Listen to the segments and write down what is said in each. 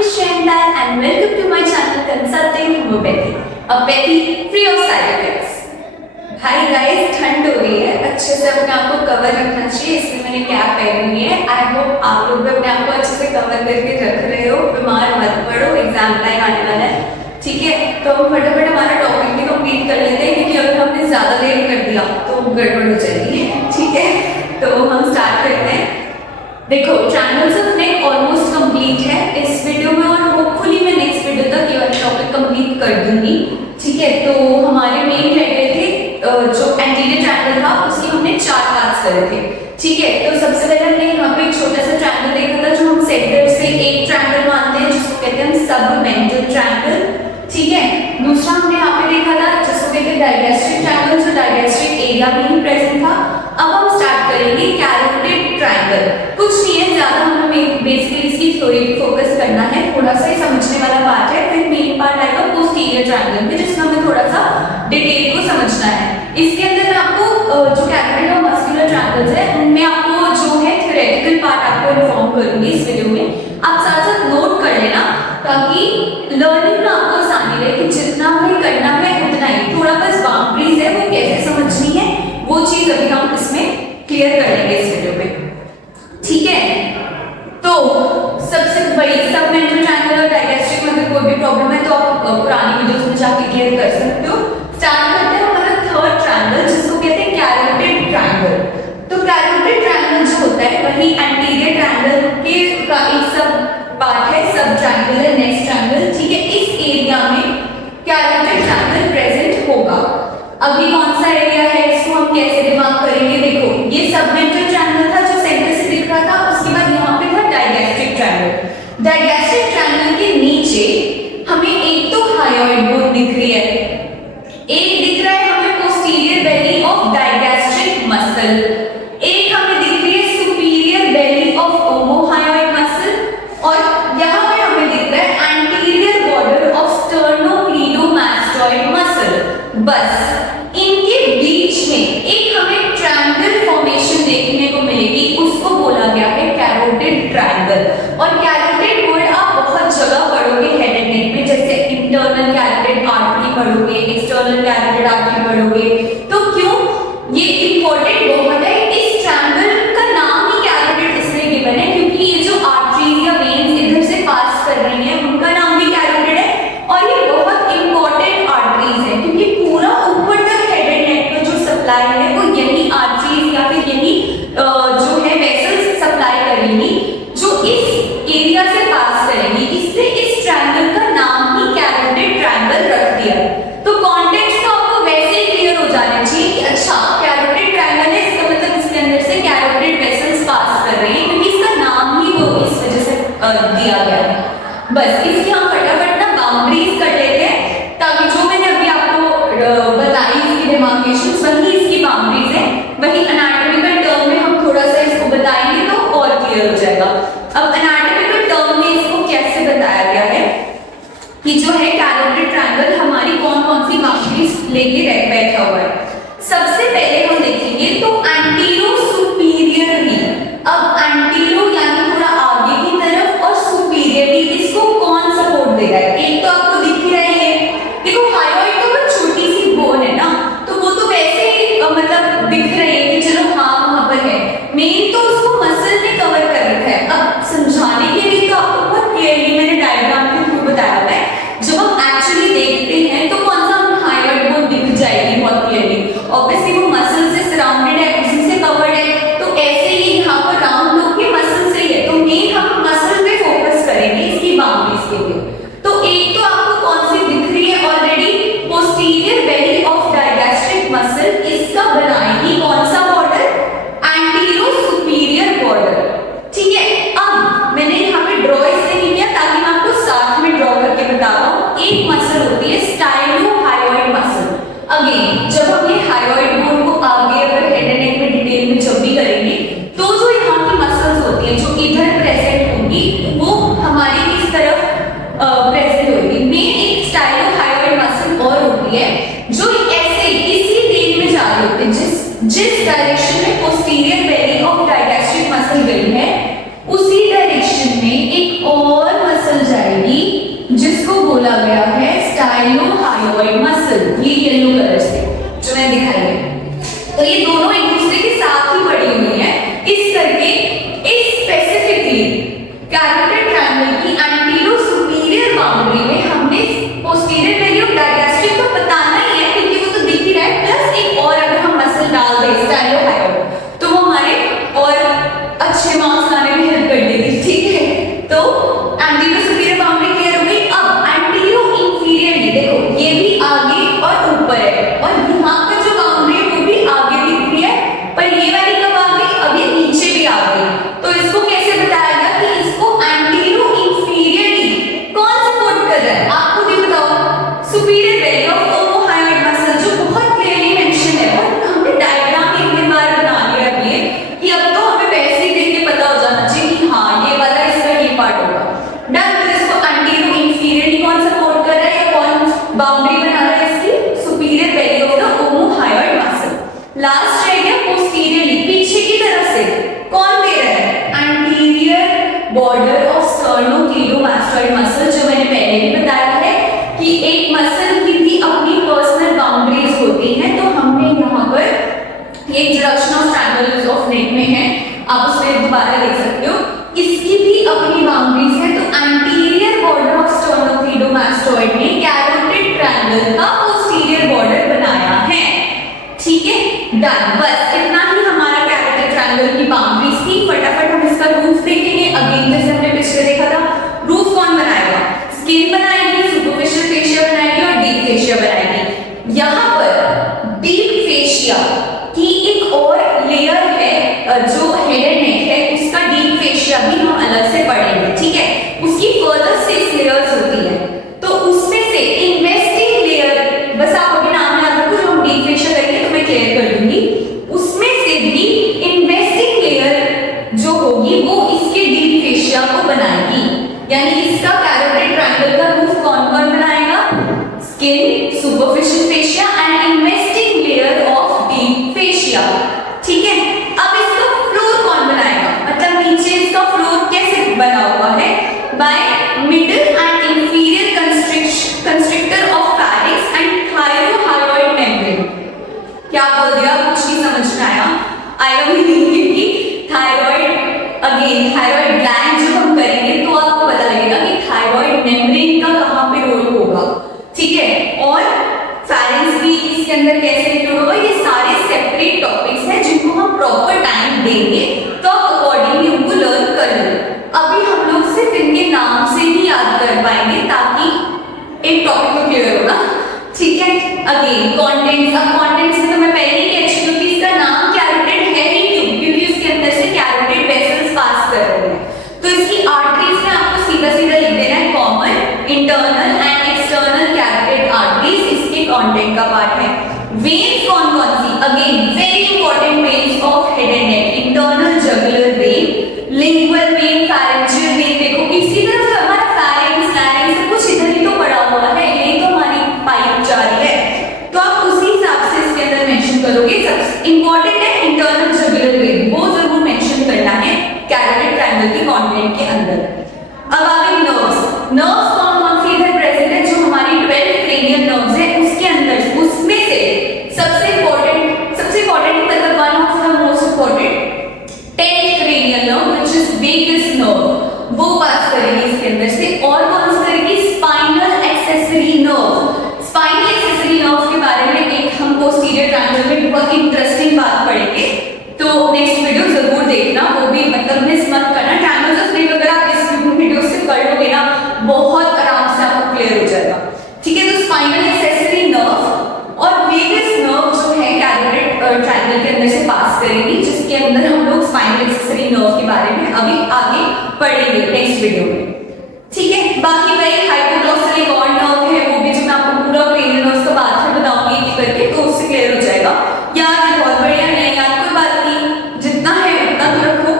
is Shendal and welcome to my channel Consulting Homeopathy, a petty free of side effects. Hi guys, ठंड हो रही है, अच्छे से अपने आप को कवर रखना चाहिए, इसलिए मैंने कैप पहनी है। आई होप आप लोग भी अपने आप को अच्छे से कवर करके रख रहे हो, बीमार मत पड़ो, एग्जाम टाइम आने वाला है। ठीक है, तो हम फटाफट हमारा टॉपिक भी कंप्लीट कर लेते हैं, क्योंकि अगर हमने ज्यादा लेट कर दिया तो गड़बड़ हो जाएगी। ठीक है, तो हम स्टार्ट करते हैं। देखो, triangles of neck almost complete है इस वीडियो में, और होपफुली मैं नेक्स्ट वीडियो तक ये वाला टॉपिक कंप्लीट कर दूंगी। ठीक है, तो हमारे मेन रह गए थे जो एंटीरियर ट्रायंगल था, उसकी हमने 4 पार्ट्स करे थे। ठीक है, तो सबसे पहले हमने यहाँ पे एक छोटा सा ट्रायंगल देखा था, जो हम सेंटर से एक ट्रायंगल मानते हैं, जिसको कहते हैं सबमेंटल ट्रायंगल। ठीक है, दूसरा हमने यहाँ पे देखा था जिसको कहते हैं डायगैस्ट्रिक ट्रायंगल, जो डायगैस्ट्रिक एरिया में ही प्रेजेंट था। अब हम स्टार्ट करेंगे कैरोटिड ट्रायंगल। कुछ नहीं है ज्यादा, हमें बेसिकली इसकी थ्योरी पे फोकस करना है, थोड़ा सा ही समझने वाला पार्ट है। फिर मेन पार्ट आएगा पोस्टीरियर ट्रायंगल में, जिसमें हमें थोड़ा सा डिटेल को समझना है। इसके अंदर मैं आपको जो कैरोटिड और मस्कुलर ट्रायंगल्स है, उनमें आपको जो है थ्योरेटिकल पार्ट आपको इन्फॉर्म करूंगी इस वीडियो में। आप साथ साथ नोट कर लेना, ताकि लर्निंग में आपको आसानी रहे कि जितना हमें करना है उतना ही, थोड़ा बस बाउंड्रीज है वो कैसे समझनी है, वो चीज अभी हम इसमें क्लियर कर लेंगे इस वीडियो में। ठीक है, तो सबसे बड़ी सबमेंटल ट्रायंगल और डायगैस्ट्रिक में अगर कोई भी प्रॉब्लम है तो आप पुरानी वीडियोस में जाके क्लियर कर सकते हो। स्टार्ट करते हैं हमारा थर्ड ट्रायंगल, जिसको कहते हैं कैरोटिड ट्रायंगल। तो कैरोटिड ट्रायंगल जो होता है वही एंटीरियर ट्रायंगल के का एक सब पार्ट है, सब ट्रायंगल है, नेक्स्ट ट्रायंगल। ठीक है, इस एरिया में कैरोटिड ट्रायंगल प्रेजेंट होगा। अभी कौन सा एरिया है, इसको हम कैसे दिमाग करेंगे? देखो, ये सबमेंटल ट्रायंगल था जो सेंटर से दिख रहा था, उसके बाद यहाँ पे था डायगैस्ट्रिक ट्रायंगल। डायगैस्ट्रिक ट्रायंगल के नीचे हमें एक तो हायोइड बोन दिख रही है, एक दिख रहा है हमें posterior belly of digastric muscle, एक हमें दिख रही है सुपीरियर बेली ऑफ ओमोहायोइड मसल, और यहाँ पे हमें दिख रहा है anterior border of sternocleidomastoid muscle. बस इनके बीच में एक हमें ट्रायंगल फॉर्मेशन देखने को मिलेगी, उसको बोला गया है कैरोटिड ट्रायंगल। और कैरोटिड वर्ड आप बहुत जगह पढ़ोगे हेड एंड नेक में, जैसे इंटरनल कैरोटिड आर्टरी पढ़ोगे, एक्सटर्नल कैरोटिड आर्टरी पढ़ोगे। तो क्यों ये इंपॉर्टेंट बहुत है, इस ट्रायंगल का नाम ही कैरोटिड इसलिए गिवन है क्योंकि ये जो आर्टरीज या वेन्स इधर से पास कर रही हैं, उनका नाम भी कैरोटिड है। और ये बहुत इंपॉर्टेंट आर्टरीज है, क्योंकि पूरा ऊपर तक हेड एंड नेक में जो सप्लाई है वो यही आर्टरीज या फिर यही जो है वेसल्स सप्लाई करेंगी, जो इस एरिया से पास करेंगी। इसलिए इस ट्रायंगल का नाम ही कैरोटिड ट्रायंगल रख दिया। तो कॉन्टेक्स्ट तो आपको वैसे ही क्लियर हो जाना चाहिए कि अच्छा कैरोटिड ट्रायंगल है, इसका मतलब इसके अंदर से कैरोटिड वेसल्स पास कर रही है, क्योंकि इसका नाम ही वो इस वजह से दिया गया है। बस इसकी हम फटाफट ना बाउंड्रीज कर लेते हैं, ताकि जो मैंने अभी आपको बताई इसकी डेमार्केशंस, वही इसकी बाउंड्रीज है, वही एनाटॉमिकल टर्म में हम थोड़ा सा इसको बताएंगे तो और क्लियर हो जाएगा। अब एनाटॉमिकल टर्म में इसको कैसे बताया गया है कि जो है कैरोटिड ट्रायंगल हमारी कौन कौन सी बाउंड्रीज लेके बैठा हुआ है। सबसे पहले हम देखेंगे तो एंटीरो सुपीरियरली। अब एंटीरो यानी थोड़ा आगे की तरफ, और सुपीरियरली इसको कौन सपोर्ट दे रहा है? एक तो आपको दिख ही रही है, देखो हायोइड तो बहुत छोटी सी बोन है ना, तो वो तो वैसे ही मतलब दिख रही है कि चलो हाँ वहां पर है, मेन तो उसको मसल ने कवर कर रखा है। अब समझाने के लिए तो आपको बहुत क्लियरली मैंने डायग्राम के थ्रू बताया हुआ है, जब हम एक्चुअली देखते हैं तो कौन सा हमें हायोइड बोन दिख जाएगी बहुत क्लियरली। ऑब्वियसली वो मसल से सराउंडेड है, उसी से कवर्ड है, तो ऐसे ही यहाँ पर राउंड लोग के मसल से ही है, तो मेन हम मसल पे फोकस करेंगे इसकी बाउंड्रीज के लिए। तो एक तो आपको कौन सी दिख रही है already, posterior belly of digastric muscle, इसका बनाएगी कौन सा बॉर्डर? Antero superior border. ठीक है, अब मैंने यहाँ पे ड्रॉ इसलिए नहीं किया ताकि मैं आपको साथ में ड्रॉ करके बता रहा हूँ। एक मसल होती है स्टाइलोहायोइड मसल। अगेन जब हम ये हायोइड बोन को आगे अगर हेड एंड नेक में डिटेल में जब भी करेंगे, तो जो यहाँ की मसल्स होती हैं जो इधर प्रेजेंट होंगी, वो हमारी इस तरफ प्रेजेंट होगी। मेन एक स्टाइलोहायोइड मसल और होती है जो ऐसे इसी लेन में जा रही होती है, जिस डायरेक्शन में posterior belly of digastric muscle गई है, उसी डायरेक्शन में एक और मसल जाएगी। गया है स्टाइलोहायोइड मसल, ये येलो कलर से जो मैंने दिखाई है। तो ये दोनों एक दूसरे के साथ ही पड़ी हुई है, इस करके इस स्पेसिफिकली कैरोटिड ट्रायंगल की एंटीरो सुपीरियर बाउंड्री में हमने पोस्टीरियर वैल्यू ऑफ डायगैस्ट्रिक को बताना ही है, क्योंकि वो तो दिख ही रहा है। प्लस एक और अगर हम मसल डाल दें स्टाइलोहायोइड तो वो हमारे और अच्छे मार्क्स लाने में हेल्प कर देगी, ठीक है। तो एंटीरो सुपीरियर बाउंड्री क्लियर हो गई। अब एंटीरो इंफीरियर, ये देखो ये भी आगे और ऊपर है, और यहाँ पर जो बाउंड्री है वो भी आगे दिख रही है, पर ये वाली कब आ गई, अब ये नीचे भी आ गई। तो इसको कैसे बताया गया कि इसको एंटीरो इंफीरियरली कौन सपोर्ट कर रहा है, आपको भी बताओ। सुपीरियर वैल्यू ऑफ ओमोहायोइड मसल जो बहुत क्लियरली मेंशन है, और हमने डायग्राम इतने बार बना लिया है कि अब तो हमें वैसे ही देख के पता हो जाना चाहिए कि हाँ ये वाला इसका ये पार्ट होगा। डन। तो इसको एंटीरो इंफीरियरली कौन सपोर्ट कर रहा है या कौन बाउंड्री बना रहा है इसकी, superior value of the ओमोहायोइड muscle. Last रह गया पोस्टीरियरली, पीछे की तरफ से कौन दे रहा है, anterior border of sternocleidomastoid muscle, जो मैंने पहले भी बताया है कि एक मसल की भी अपनी पर्सनल बाउंड्रीज होती हैं। तो हमने यहाँ पर ये introduction of triangles of neck में है, आप उसमें दोबारा देख सकते हो, इसकी भी अपनी बाउंड्रीज है। तो एंटीरियर बॉर्डर ऑफ स्टर्नोक्लीडोमास्टोइड ने कैरोटिड ट्रायंगल का पोस्टीरियर बॉर्डर बनाया है, ठीक है। डन। बस इतना ही हमारा कैरोटिड ट्रायंगल की बाउंड्रीज थी। फटाफट हम इसका रूफ देखेंगे। अगेन जैसे हमने पिछले देखा था, रूफ कौन बनाएगा, स्किन बनाएगी, सुपरफिशियल फेशिया बनाएगी और डीप फेशिया बनाएगी। यहाँ पर डीप फेशिया की एक और लेयर है, जो हेड एंड नेक है उसका डीप फेशिया भी हम अलग से पढ़ेंगे, ठीक है। उसकी फर्दर 6 लेयर्स होती है। तो उसमें से इन्वेस्टिंग लेयर, बस आप अभी नाम याद रखो, जो हम डीप फेशिया करेंगे तो मैं क्लियर कर दूंगी, उसमें से भी इन्वेस्टिंग लेयर जो होगी वो इसके डीप फेशिया को बनाएगी। यानी इसका कैरोटिड ट्रायंगल का रूफ कौन-कौन बनाएगा, skin, superficial fascia and investing layer of deep fascia, ठीक है। अब इसका फ्लोर कौन बनाएगा, मतलब नीचे इसका फ्लोर कैसे बना हुआ है, by middle and inferior constrictor of pharynx and thyrohyoid membrane. क्या बोल दिया, कुछ नहीं समझ में आया, आएगा भी नहीं, क्योंकि थायराइड अगेन थायराइड ग्लैंड जो हम करेंगे तो आपको पता लगेगा कि थायराइड मेम्ब्रेन का कहां पे रोल होगा, ठीक है। और फैरिंक्स भी इसके अंदर कैसे इंक्लूड होगा, ये सारे सेपरेट टॉपिक्स हैं जिनको हम प्रॉपर टाइम देंगे तो आप अकॉर्डिंगली उनको लर्न कर लो। अभी हम लोग सिर्फ इनके नाम से ही याद कर पाएंगे ताकि एक टॉपिक तो क्लियर होगा, ठीक है। अगेन कंटेंट्स, अब कंटेंट्स में तो मैं पहले ही कह चुकी हूं कि इसका नाम कैरोटिड है ही क्यों, क्योंकि इसके अंदर से कैरोटिड वेसल्स पास कर रहे हैं। तो इसकी आर्टरीज में आपको सीधा सीधा लिख देना है common, internal and external carotid arteries इसके कंटेंट का पार्ट है। वेन्स कौन कौन सी, again very important veins of head and neck, internal jugular vein, lingual vein, pharyngeal vein. देखो इसी तरफ से हमारा फैरिंक्स, लैरिंक्स सब कुछ इधर ही तो पड़ा हुआ है, यही तो हमारी पाइप जा रही है, तो आप उसी हिसाब से इसके अंदर मेंशन करोगे। सबसे इंपॉर्टेंट है इंटरनल जुगुलर वेन, वो जरूर मेंशन करना है कैरोटिड ट्रायंगल के कंटेंट के अंदर। अब आगे नर्व्स, नर्व्स कौन कौन सी इधर प्रेजेंट है, जो हमारी 12 क्रेनियल नर्व्स है उसके अंदर, उसमें से सबसे इंपॉर्टेंट मतलब one of the most important 10th cranial nerve which is vagus nerve, वो पास करेगी इसके अंदर से। और कौन सी करेगी, spinal accessory nerve. Spinal accessory nerve के बारे में एक हम पोस्टीरियर ट्रायंगल में बहुत इंटरेस्टिंग बात पढ़ेंगे, तो नेक्स्ट वीडियो जरूर देखना, वो भी मतलब मिस मत करना। ट्रायंगल्स ऑफ नेक अगर आप इस वीडियो से कर लोगे ना बहुत आराम से आपको क्लियर हो जाएगा, ठीक है। तो स्पाइनल एक्सेसरी नर्व और वेगस नर्व जो है कैरोटिड ट्रायंगल के अंदर से पास करेंगी, जिसके अंदर हम लोग स्पाइनल एक्सेसरी नर्व के बारे में अभी आगे पढ़ेंगे नेक्स्ट वीडियो में, ठीक है। बाकी भाई हाइपोग्लॉसल एक और नर्व है, वो भी जो मैं आपको पूरा क्रेनियल नर्व्स का बात में बताऊंगी एक करके, तो उससे क्लियर हो जाएगा। याद है, बहुत बढ़िया, नहीं याद कोई बात नहीं, जितना है उतना तो रखो।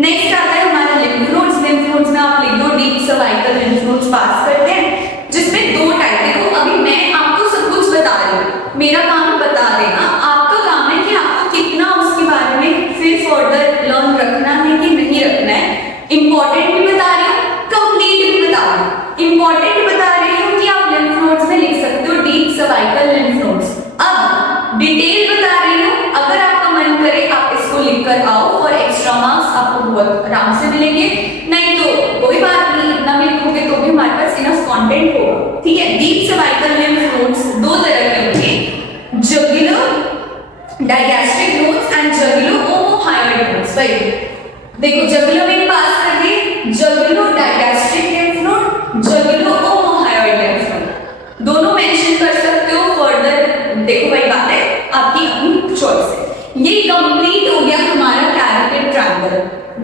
नेक्स्ट आता है हमारा लिम्फ नोड्स। लिम्फ नोड्स में आप लिख दो डीप सर्वाइकल लिम्फ नोड्स पास करते हैं, जिसमें 2 टाइप। देखो अभी मैं आपको सब कुछ बता रही हूँ, मेरा काम बता देना, आपका काम है कि आपको कितना उसके बारे में फिर फर्दर लर्न रखना है कि नहीं रखना है। इंपॉर्टेंट भी बता रही हूँ, कंप्लीट भी बता रही हूँ। इंपॉर्टेंट बता रही हूँ कि सर्वाइकल लिम्फ नोड्स। अब डिटेल बता रही हूँ, अगर आपका मन करे आप इसको लिखकर आओ फॉर एक्स्ट्रा मार्क्स, आपको बहुत आराम से मिलेंगे, नहीं तो कोई बात नहीं, इतना भी लिखोगे तो भी हमारे पास इनफ कंटेंट होगा, ठीक है। डीप सर्वाइकल लिम्फ नोड्स दो तरह के होंगे, jugular digastric nodes and jugular ओमोहायोइड nodes. भाई देखो जुगुलर में पास कर दिए, jugular digastric lymph node, jugular ओमोहायोइड lymph node, दोनों मेंशन कर सकते हो फर्दर। देखो वही बात है, आपकी अपनी चॉइस है। ये कंप्लीट हो गया हमारा कैरोटिड ट्रायंगल,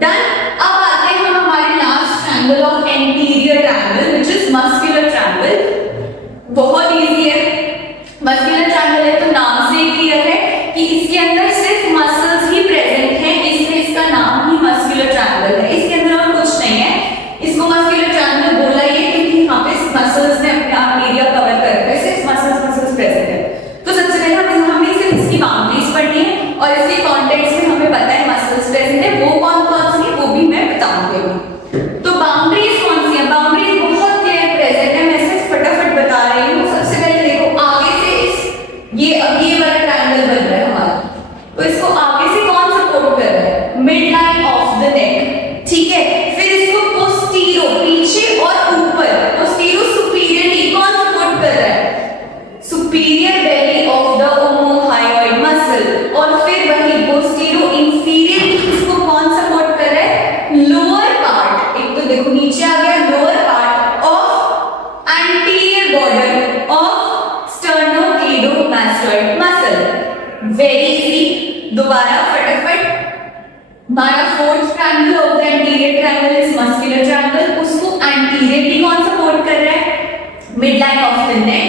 डन। अब आते हैं हम हमारे last triangle of anterior triangle which is muscular triangle. बहुत इजी है, मस्कुलर ट्रायंगल है तो नाम से ही क्लियर है कि इसके अंदर सिर्फ मसल्स ही प्रेजेंट हैं, इसलिए इसका नाम ही मस्कुलर ट्रायंगल है। इसके अंदर और कुछ नहीं है, इसको मस्कुलर ट्रायंगल बोला ये क्योंकि यहाँ पे मसल्स ने अपना एरिया कवर कर रखा है, सिर्फ मसल्स प्रेजेंट है। तो सबसे पहले हमें सिर्फ इसकी बाउंड्रीज पढ़नी है और इसके कॉन्टेक्स्ट में हमें पता है मसल्स प्रेजेंट है, वो कौन कौन सी है वो भी मैं बताऊंगी अभी। तो बाउंड्रीज कौन सी है, बाउंड्रीज बहुत क्लियर प्रेजेंट है, मैं सिर्फ फटाफट बता रही हूँ। सबसे पहले देखो आगे से ये वाला ट्रायंगल बन रहा है हमारा, तो इसको आगे से कौन सपोर्ट कर रहा है, मिड लाइन ऑफ द नेक, ठीक है। फिर इसको पोस्टीरो पीछे और ऊपर, पोस्टीरो सुपीरियरली कौन सपोर्ट कर रहा है, superior belly of the ओमोहायोइड muscle, और फिर वही पोस्टीरो इंफीरियरली इसको कौन सपोर्ट कर रहा है, लोअर पार्ट। एक तो देखो नीचे आ गया, lower part of anterior border of sternocleidomastoid muscle. Very easy, दोबारा फटाफट, हमारा fourth triangle of the anterior triangle is muscular triangle, उसको एंटीरियरली कौन सपोर्ट कर रहा है, mid line of the neck.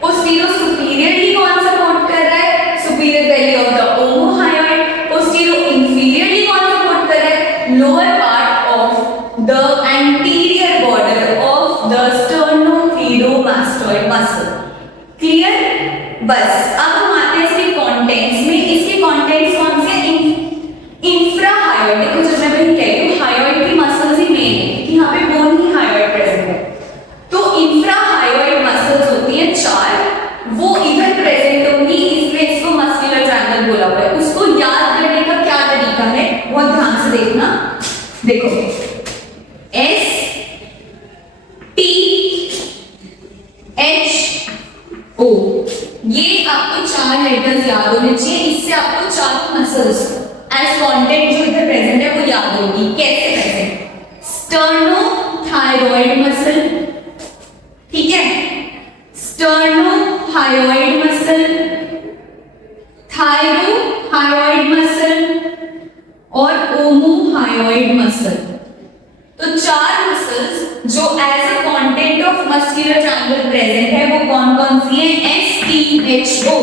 Posterosuperiorly कौन सपोर्ट कर रहा है, superior belly of the omohyoid. Posteroinferiorly कौन सपोर्ट कर रहा है, lower part of the anterior border of the sternocleidomastoid muscle. Clear? बस अब हम आते हैं इसके कॉन्टेंट्स में। इसके कॉन्टेंट्स कौन से, इंफ्राहायोइड। देखो जब मैं कह रही हूँ हायोइड की मसल्स ही मेन है कि यहाँ पे बोन ही हायोइड प्रेजेंट है, तो इंफ्राहायोइड मसल्स होती हैं 4, वो इधर प्रेजेंट होंगी, इसलिए इसको मस्कुलर ट्रायंगल बोला हुआ है। उसको याद करने का क्या तरीका है, बहुत ध्यान से देखना। देखो S T H O, ये आपको 4 लेटर्स याद होने चाहिए, इससे आपको चारों मसल्स एज कंटेंट जो इधर प्रेजेंट है वो याद होगी। कैसे प्रेजेंट, स्टर्नोथायरॉइड मसल, ठीक है, स्टर्नोहायोइड मसल, थायरोहायोइड मसल और ओमोहायोइड मसल। तो 4 मसल्स जो as a content of muscular triangle present है वो कौन कौन सी है, STHO,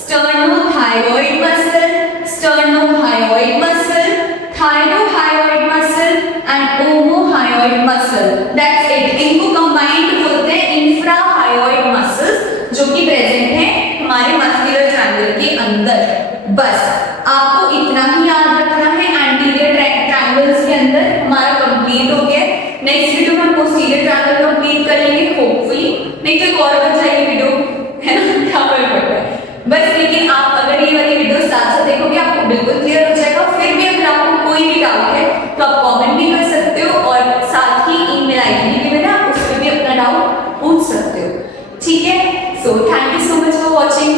sternothyroid muscle, sternohyoid muscle, thyrohyoid muscle and omohyoid muscle. That's it. इनको कंबाइंड बोलते हैं इंफ्राहायोइड मसल्स जो कि प्रेजेंट है हमारे मस्कुलर ट्रायंगल के अंदर। बस आपको इतना ही याद रखना है। एंटीरियर ट्रायंगल्स के अंदर हमारा कंप्लीट हो गया। नेक्स्ट वीडियो में हम पोस्टीरियर ट्रायंगल कंप्लीट कर लेंगे होपफुली, नहीं तो एक और बन जाएगी वीडियो, है ना, क्या फर्क पड़ता है। बस लेकिन आप अगर ये वाली वीडियो साथ साथ देखोगे आपको बिल्कुल क्लियर हो जाएगा। फिर भी अगर आपको कोई भी डाउट है तो आप कमेंट भी कर सकते हो और साथ ही ईमेल आईडी भी गिवन है, उस पर भी अपना डाउट पूछ सकते हो, ठीक है। So thank you so much for watching.